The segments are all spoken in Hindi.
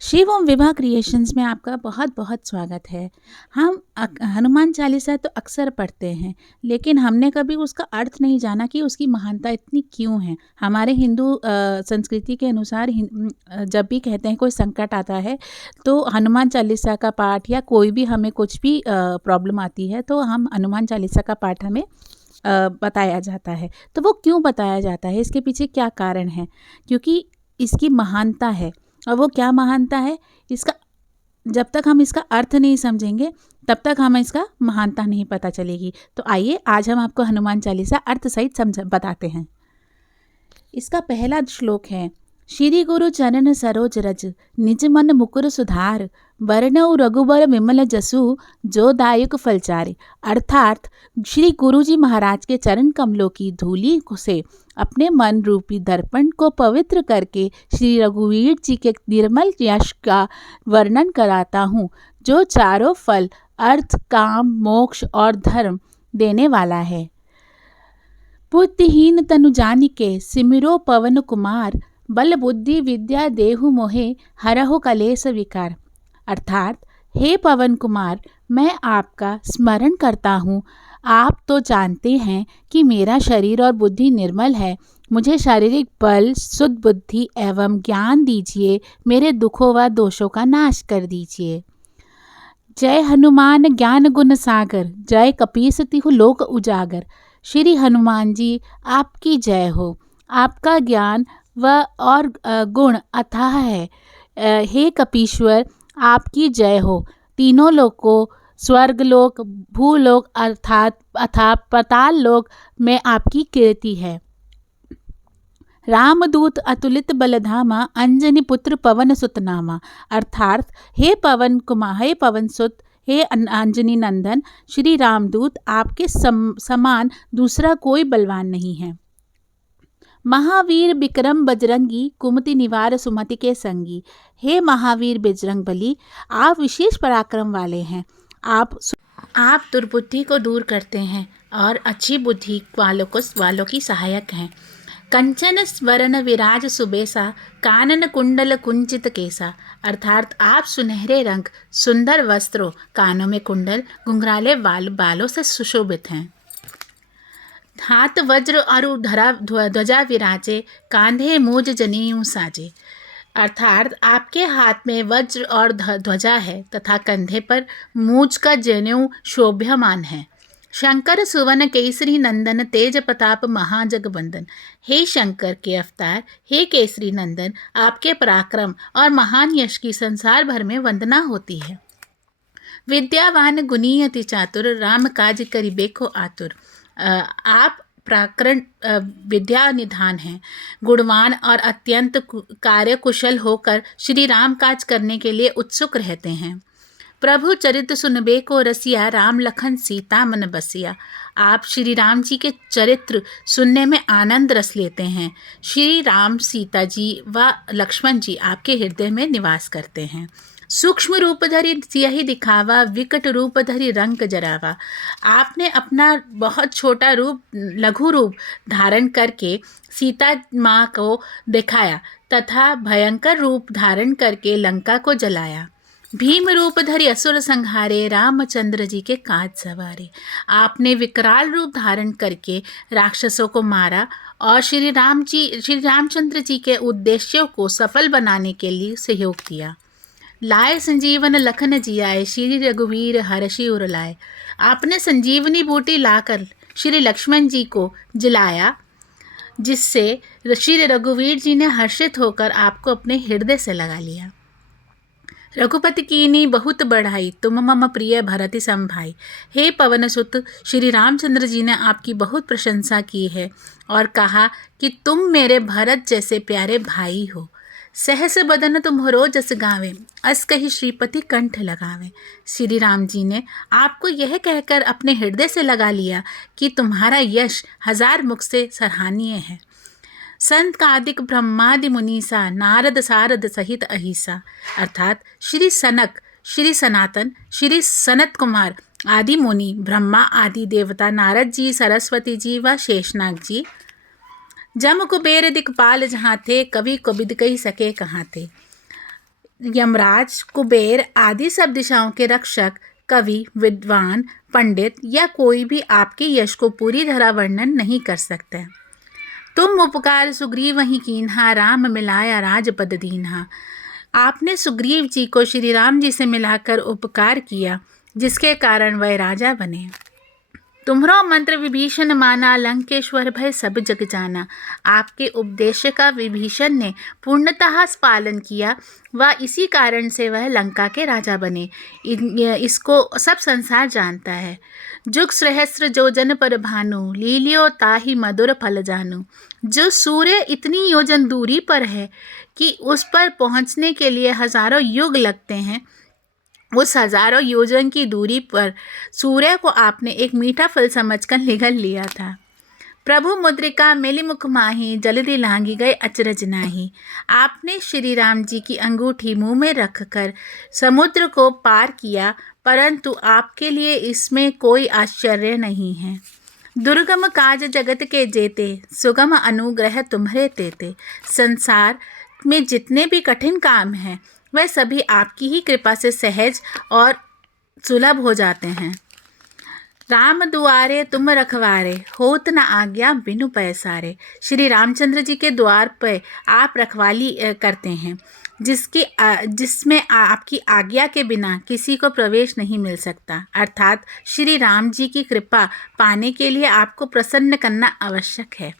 शिव ओम विभा क्रिएशंस में आपका बहुत बहुत स्वागत है। हम हनुमान चालीसा तो अक्सर पढ़ते हैं, लेकिन हमने कभी उसका अर्थ नहीं जाना कि उसकी महानता इतनी क्यों है। हमारे हिंदू संस्कृति के अनुसार जब भी कहते हैं कोई संकट आता है तो हनुमान चालीसा का पाठ या कोई भी हमें कुछ भी प्रॉब्लम आती है तो हम हनुमान चालीसा का पाठ हमें बताया जाता है। तो वो क्यों बताया जाता है, इसके पीछे क्या कारण है? क्योंकि इसकी महानता है। और वो क्या महानता है, इसका जब तक हम इसका अर्थ नहीं समझेंगे तब तक हमें इसका महानता नहीं पता चलेगी। तो आइए आज हम आपको हनुमान चालीसा अर्थ सहित बताते हैं। इसका पहला श्लोक है, श्री गुरु चरण सरोज रज निज मन मुकुर सुधार वर्णव रघुबर विमल जसु जो दायक फलचारे। अर्थात श्री गुरु जी महाराज के चरण कमलों की धूलि से अपने मन रूपी दर्पण को पवित्र करके श्री रघुवीर जी के निर्मल यश का वर्णन कराता हूँ, जो चारों फल अर्थ, काम, मोक्ष और धर्म देने वाला है। बुद्धिहीन तनु जानिके सिमरो पवन कुमार बल बुद्धि विद्या देहु मोहे हरहु कलेश विकार। अर्थात हे पवन कुमार, मैं आपका स्मरण करता हूँ। आप तो जानते हैं कि मेरा शरीर और बुद्धि निर्मल है। मुझे शारीरिक बल, शुद्ध बुद्धि एवं ज्ञान दीजिए। मेरे दुखों व दोषों का नाश कर दीजिए। जय हनुमान ज्ञान गुण सागर, जय कपीस तिहु लोक उजागर। श्री हनुमान जी आपकी जय हो। आपका ज्ञान व और गुण अथाह है। हे कपीश्वर आपकी जय हो। तीनों लोकों स्वर्गलोक, भूलोक अर्थात पाताल लोक में आपकी कीर्ति है। रामदूत अतुलित बलधामा अंजनी पुत्र पवन सुत नामा। अर्थात हे पवन कुमार, हे पवन सुत, हे अंजनी नंदन श्री रामदूत, आपके समान दूसरा कोई बलवान नहीं है। महावीर विक्रम बजरंगी कुमति निवार सुमति के संगी। हे महावीर बजरंग बली, आप विशेष पराक्रम वाले हैं। आप दुर्बुद्धि को दूर करते हैं और अच्छी बुद्धि वालों की सहायक हैं। कंचन स्वर्ण विराज सुबेसा कानन कुंडल कुंचित केसा। अर्थात आप सुनहरे रंग, सुंदर वस्त्रों, कानों में कुंडल, घुंघराले बालों से सुशोभित हैं। हाथ वज्र और ध्वजा विराजे, कांधे मूज जनेऊ साजे। अर्थात आपके हाथ में वज्र और ध्वजा है तथा कंधे पर मूज का जनेऊ शोभ्यमान है। शंकर सुवन केसरी नंदन तेज प्रताप महाजगबंदन। हे शंकर के अवतार, हे केसरी नंदन, आपके पराक्रम और महान यश की संसार भर में वंदना होती है। विद्यावान गुणी अति चातुर, राम काज करिबे को आतुर। आप प्राकरण विद्या निधान हैं, गुणवान और अत्यंत कार्यकुशल होकर श्री राम काज करने के लिए उत्सुक रहते हैं। प्रभु चरित्र सुनबे को रसिया, राम लखन सीता मन बसिया। आप श्री राम जी के चरित्र सुनने में आनंद रस लेते हैं। श्री राम, सीता जी व लक्ष्मण जी आपके हृदय में निवास करते हैं। सूक्ष्म रूप धरि सियहि दिखावा, विकट रूप धरि रंग जरावा। आपने अपना बहुत छोटा रूप, लघु रूप धारण करके सीता माँ को दिखाया तथा भयंकर रूप धारण करके लंका को जलाया। भीम रूप धरि असुर संहारे, रामचंद्र जी के काज सवारे। आपने विकराल रूप धारण करके राक्षसों को मारा और श्री रामचंद्र जी के उद्देश्यों को सफल बनाने के लिए सहयोग दिया। लाए संजीवन लखन जियाए, श्री रघुवीर हर्षि उर लाए। आपने संजीवनी बूटी लाकर श्री लक्ष्मण जी को जिलाया, जिससे श्री रघुवीर जी ने हर्षित होकर आपको अपने हृदय से लगा लिया। रघुपति कीनी बहुत बढ़ाई, तुम मम प्रिय भरति संभाई। हे पवन सुत, श्री रामचंद्र जी ने आपकी बहुत प्रशंसा की है और कहा कि तुम मेरे भरत जैसे प्यारे भाई हो। सहस बदन तुम्हरो जस गावे, अस कही श्रीपति कंठ लगावे। श्री राम जी ने आपको यह कहकर अपने हृदय से लगा लिया कि तुम्हारा यश हजार मुख से सराहनीय है। संत कादिक ब्रह्मादि मुनीसा, नारद सारद सहित अहिसा। अर्थात श्री सनक, श्री सनातन, श्री सनत कुमार आदि मुनि, ब्रह्मा आदि देवता, नारद जी, सरस्वती जी व शेषनाग जी, जम कुबेर दिक्पाल जहाँ थे, कवि कोविद कही सके कहाँ थे। यमराज, कुबेर आदि सब दिशाओं के रक्षक, कवि, विद्वान, पंडित या कोई भी आपके यश को पूरी तरह वर्णन नहीं कर सकते। तुम उपकार सुग्रीव वहीं कीन्हा, राम मिलाया राजपद दीन्हा। आपने सुग्रीव जी को श्री राम जी से मिलाकर उपकार किया, जिसके कारण वह राजा बने। तुम्हरो मंत्र विभीषण माना, लंकेश्वर भय सब जग जाना। आपके उपदेश का विभीषण ने पूर्णतः पालन किया व इसी कारण से वह लंका के राजा बने। इसको सब संसार जानता है। जुग सहस्र जो जन पर भानु, लीलियो ताहि मधुर फल जानू। जो सूर्य इतनी योजन दूरी पर है कि उस पर पहुंचने के लिए हजारों युग लगते हैं, उस हजारों योजन की दूरी पर सूर्य को आपने एक मीठा फल समझकर निगल लिया था। प्रभु मुद्रिका मेली मुख माही, जल्दी लांगी गए अचरज नाही। आपने श्री राम जी की अंगूठी मुंह में रखकर समुद्र को पार किया, परंतु आपके लिए इसमें कोई आश्चर्य नहीं है। दुर्गम काज जगत के जेते, सुगम अनुग्रह तुम्हारे तेते। संसार में जितने भी कठिन काम हैं वह सभी आपकी ही कृपा से सहज और सुलभ हो जाते हैं। राम दुआरे तुम रखवारे, होत न आज्ञा बिनु पैसारे। श्री रामचंद्र जी के द्वार पर आप रखवाली करते हैं, जिसमें आपकी आज्ञा के बिना किसी को प्रवेश नहीं मिल सकता। अर्थात श्री राम जी की कृपा पाने के लिए आपको प्रसन्न करना आवश्यक है।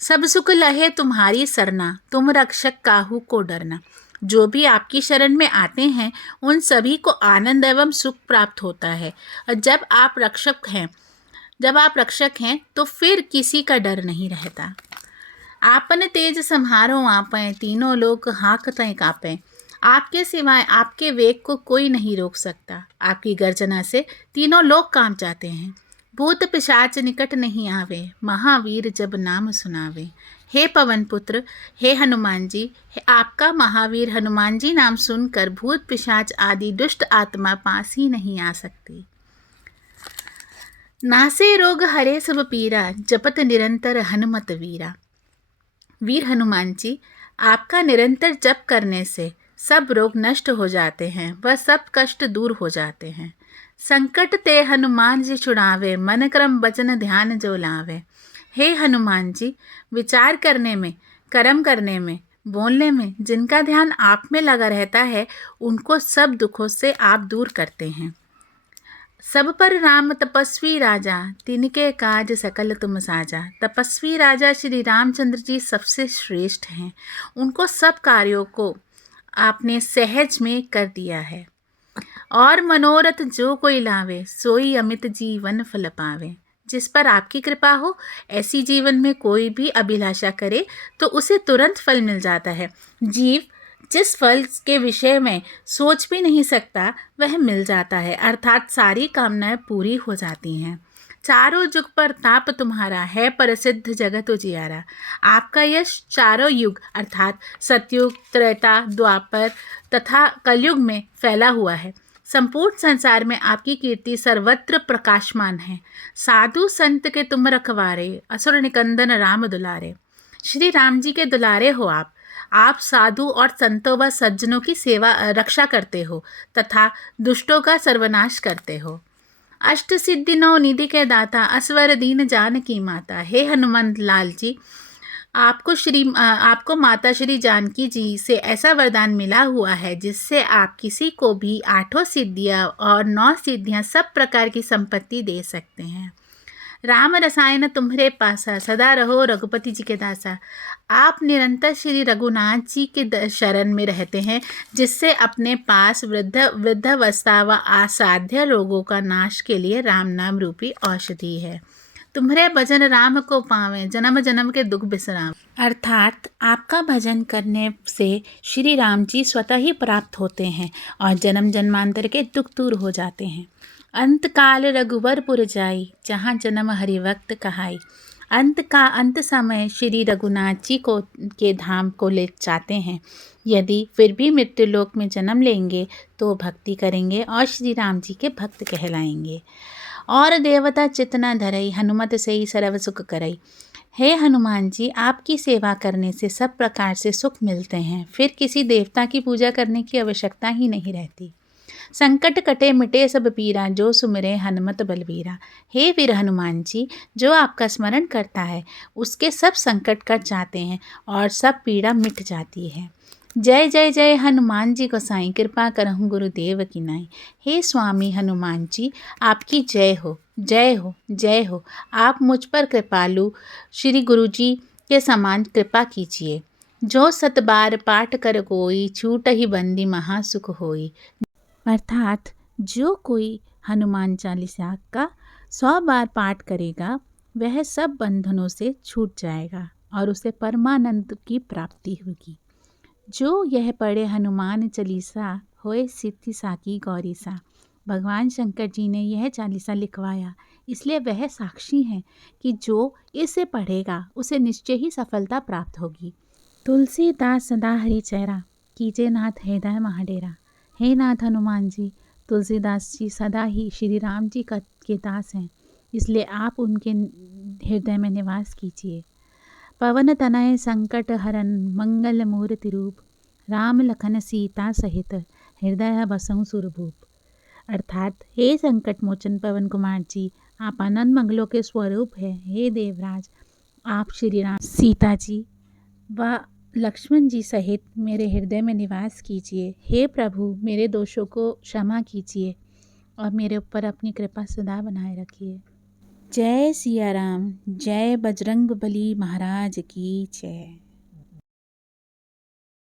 सब सुख लहे तुम्हारी सरना, तुम रक्षक काहू को डरना। जो भी आपकी शरण में आते हैं उन सभी को आनंद एवं सुख प्राप्त होता है। और जब आप रक्षक हैं तो फिर किसी का डर नहीं रहता। आपन तेज सम्हारो आपै, तीनों लोग हाँकते कांपे। आपके सिवाय आपके वेग को कोई नहीं रोक सकता। आपकी गर्जना से तीनों लोग कांप जाते हैं। भूत पिशाच निकट नहीं आवे, महावीर जब नाम सुनावे। हे पवन पुत्र, हे हनुमान जी, आपका महावीर हनुमान जी नाम सुनकर भूत पिशाच आदि दुष्ट आत्मा पास ही नहीं आ सकती। नासे रोग हरे सब पीरा, जपत निरंतर हनुमत वीरा। वीर हनुमान जी, आपका निरंतर जप करने से सब रोग नष्ट हो जाते हैं, वह सब कष्ट दूर हो जाते हैं। संकट ते हनुमान जी छुड़ावे, मन क्रम वचन ध्यान जो लावे। हे हनुमान जी, विचार करने में, कर्म करने में, बोलने में जिनका ध्यान आप में लगा रहता है, उनको सब दुखों से आप दूर करते हैं। सब पर राम तपस्वी राजा, तिनके काज सकल तुम साजा। तपस्वी राजा श्री रामचंद्र जी सबसे श्रेष्ठ हैं। उनको सब कार्यों को आपने सहज में कर दिया है। और मनोरथ जो कोई लावे, सोई अमित जीवन फल पावे। जिस पर आपकी कृपा हो, ऐसी जीवन में कोई भी अभिलाषा करे तो उसे तुरंत फल मिल जाता है। जीव जिस फल के विषय में सोच भी नहीं सकता वह मिल जाता है, अर्थात सारी कामनाएं पूरी हो जाती हैं। चारों युग पर ताप तुम्हारा है, प्रसिद्ध जगत उजियारा। आपका यश चारों युग अर्थात सतयुग, त्रेता, द्वापर तथा कलयुग में फैला हुआ है। संपूर्ण संसार में आपकी कीर्ति सर्वत्र प्रकाशमान है। साधु संत के तुम रखवारे, असुर निकंदन राम दुलारे। श्री राम जी के दुलारे हो आप साधु और संतों व सज्जनों की रक्षा करते हो तथा दुष्टों का सर्वनाश करते हो। अष्ट सिद्धि नौ निधि के दाता, असवर दीन जानकी माता। हे हनुमंत लाल जी, आपको माता श्री जानकी जी से ऐसा वरदान मिला हुआ है जिससे आप किसी को भी 8 सिद्धियाँ और 9 सिद्धियाँ सब प्रकार की संपत्ति दे सकते हैं। राम रसायन तुम्हारे पासा, सदा रहो रघुपति जी के दासा। आप निरंतर श्री रघुनाथ जी के शरण में रहते हैं, जिससे अपने पास वृद्धावस्था व असाध्य रोगों का नाश के लिए राम नाम रूपी औषधि है। तुम्हारे भजन राम को पावे, जन्म जन्म के दुख बिसरावे। अर्थात आपका भजन करने से श्री राम जी स्वतः ही प्राप्त होते हैं और जन्म जन्मांतर के दुख दूर हो जाते हैं। अंत काल रघुवरपुर जाई, जहाँ जन्म हरि वक्त कहाई। अंत समय श्री रघुनाथ जी के धाम को ले जाते हैं। यदि फिर भी मृत्यु लोक में जन्म लेंगे तो भक्ति करेंगे और श्री राम जी के भक्त कहलाएंगे। और देवता चित न धरई, हनुमत से ही सर्व सुख करई। हे हनुमान जी, आपकी सेवा करने से सब प्रकार से सुख मिलते हैं, फिर किसी देवता की पूजा करने की आवश्यकता ही नहीं रहती। संकट कटे मिटे सब पीरा, जो सुमिरे हनुमत बलबीरा। हे वीर हनुमान जी, जो आपका स्मरण करता है उसके सब संकट कट जाते हैं और सब पीड़ा मिट जाती है। जय जय जय हनुमान जी गोसाई, कृपा करहु गुरुदेव की नाई। हे स्वामी हनुमान जी, आपकी जय हो, जय हो, जय हो। आप मुझ पर कृपालु श्री गुरु जी के समान कृपा कीजिए। जो सत बार पाठ कर कोई, छूट ही बंदी महासुख होई। अर्थात जो कोई हनुमान चालीसा का 100 बार पाठ करेगा वह सब बंधनों से छूट जाएगा और उसे परमानंद की प्राप्ति होगी। जो यह पढ़े हनुमान चालीसा होए सिद्धि साकी गौरी सा। भगवान शंकर जी ने यह चालीसा लिखवाया, इसलिए वह साक्षी हैं कि जो इसे पढ़ेगा उसे निश्चय ही सफलता प्राप्त होगी। तुलसीदास सदा हरि चेहरा, कीजे नाथ हृदय महाडेरा। हे नाथ हनुमान जी, तुलसीदास जी सदा ही श्री राम जी के दास हैं, इसलिए आप उनके हृदय में निवास कीजिए। पवन तनय संकट हरन, मंगल मूर्ति रूप। राम लखन सीता सहित, हृदय बसहु सुरभूप। अर्थात हे संकट मोचन पवन कुमार जी, आप आनंद मंगलों के स्वरूप हैं। हे देवराज, आप श्री राम, सीता जी व लक्ष्मण जी सहित मेरे हृदय में निवास कीजिए। हे प्रभु, मेरे दोषों को क्षमा कीजिए और मेरे ऊपर अपनी कृपा सदा बनाए रखिए। जय सिया राम, जय बजरंग बली महाराज की जय।